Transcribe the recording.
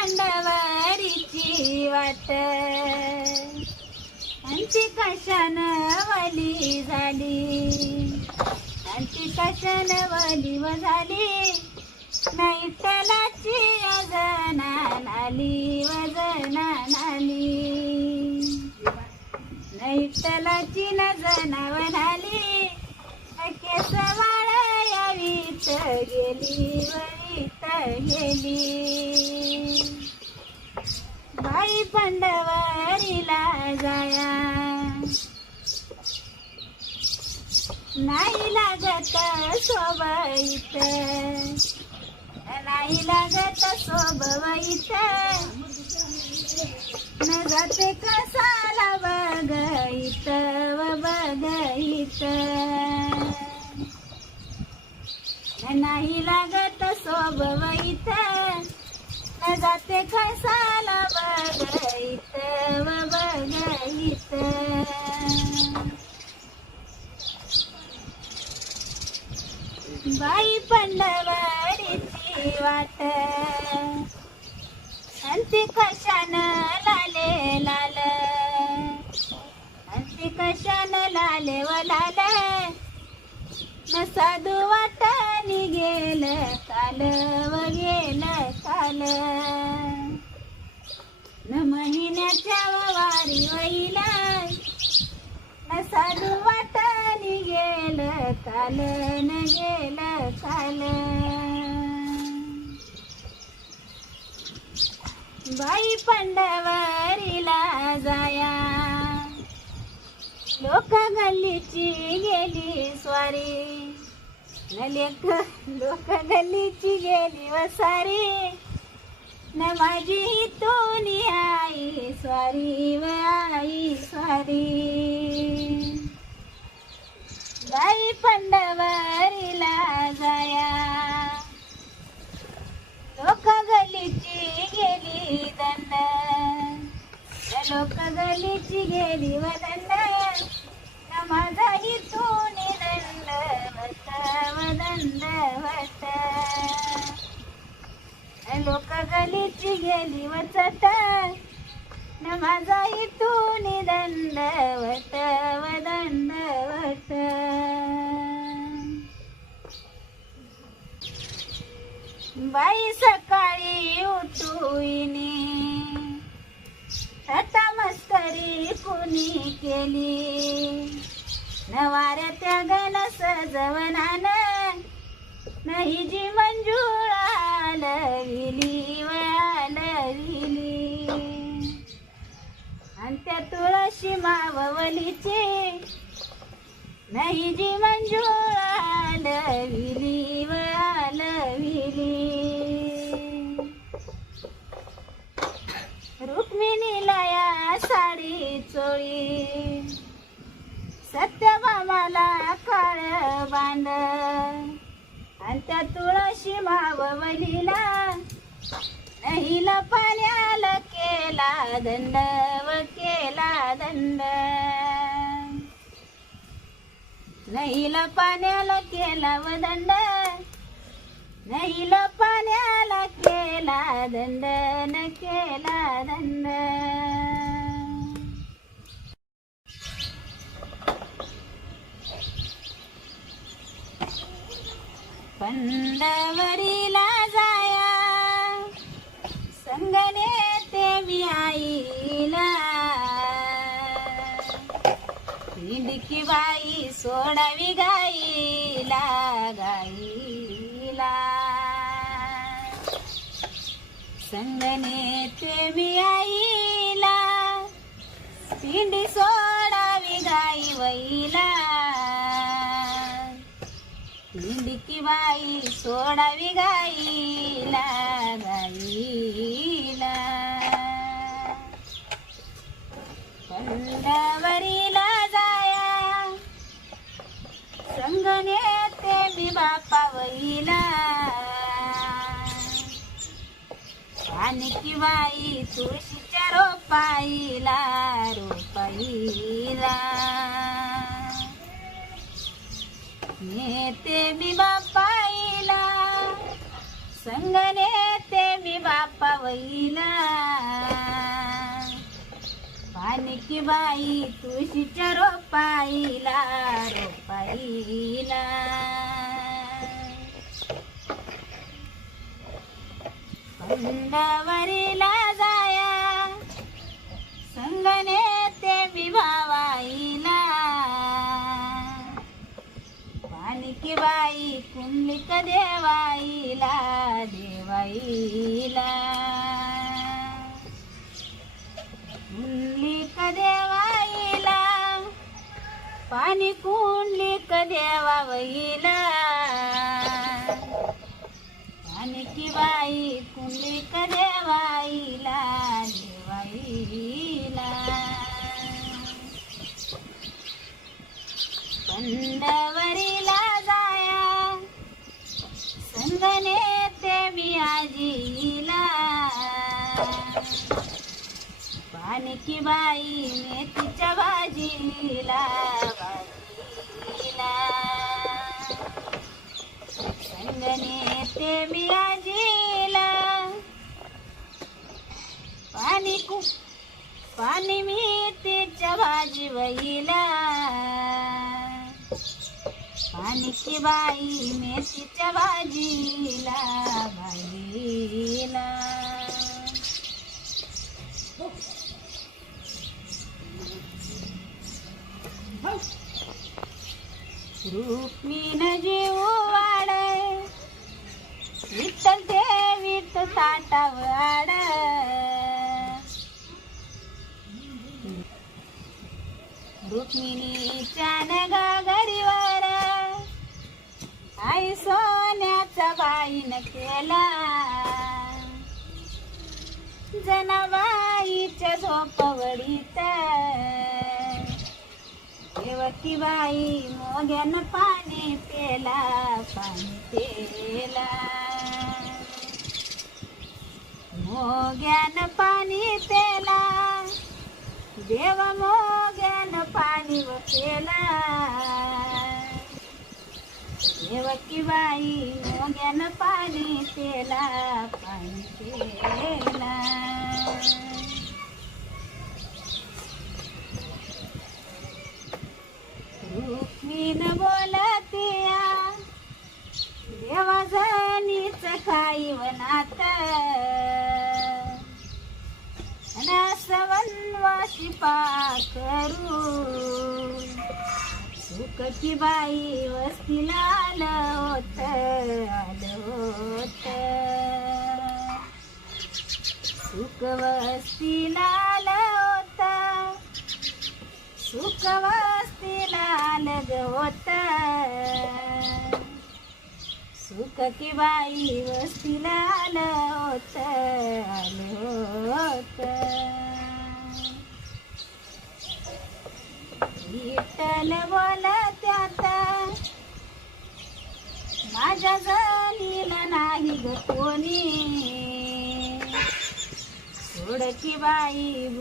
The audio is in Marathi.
पंढवारीची वाट आमची कशान झाली आमची कशान वली व झाली नाही तलाची वजनान आली वजनान आली नाही तलाची नजनावन आली केस वाळ यावीत गेली वरीत गेली आई पंढवरीला जाया नाही लागत सोबईत नाही लागत सोबईत न जाते कसाला बघित व बघित नाही लागत सोबवैत जाते कसाला बघित व बघित बाई पंढरवाडीची वाट अंती कशान लाले लाल अंती कशान लाले व लाल न साधू वाटणी गेल काल गेल काल न महिन्याच्या वारी वैला न साधू वाटणी काल न गेल काल बाई पंडवारीला जा लोक गल्लीची गेली स्वारी न लेख लोक गल्लीची गेली वसारी न माझी तोनी आई स्वारी व आई स्वारी गाई पंडवरीला जाया लोक गल्लीची गेली दन लोक गल्लीची गेली वदन तिची गेली वचत नमाजा इथून दंडवत व दंडवत बाई सकाळी उठूनी आता मस्करी कुणी केली नवाऱ्या त्या गण सजवनानं नाही जी मंजूळा व तुळशी मावलीचे नाही जी मंजुळा लविली लविली रुक्मिणीला या साडी चोळी सत्यभामाला काळ बांध आणि त्या तुळशी मावलीला नहीला पाण्याला केला दंड व केला दंड नाही पाण्याला केला व दंड नाही पाण्याला केला दंड न केला दंड पंडवरीला की बाई सोडावी गाईला गाईला संगने मी आईला पिंडी सोडावी गाई वैला पिंडी की बाई सोडावी गाईला गाई तुळशीच्या रोपाईला रोपाईला नेते मी बापाईला संग नेते मी बापा वईला पाणी बाई तुळशीच्या रोपाईला रोपाईला वरीला बंधने ते विभावाईना पाणकी बाई कुंडलिक देवाईला देवाईला कुंडलिक देवाईला पाणी कुंडलिक देवाईला पाणकी बाई कुंडलिक देवाईला अंडवरीला जाया संगने ते मी आजीला पाणी की बाई मेथीच्या भाजीला आणि बाई मेथीच्या भाजीला भाजीला रुक्मीन जीव वाड विठ्ठल ते विठ्ठल साठा वाड चान नगा बाई सोन्याचा बाईन केला जनाबाईच्या झोपवडीत देवकी बाई मोग्यान पाणी पेला पाणी पेला मोग्यान पाणी पेला देव मोग्यान पाणी पेला देवकी बाई मोग्यान पाणी तेला पाणी तेला रुक्मीन बोलतिया देवाजनीच खाई वनात नासवन वाशिपा करू कशी बाई वस्तीला होत होत सुख वस्तीला होत सुख वस्तीला होत सुख की बाई वस्तीला होत होत ग कोणी सोडकी बाई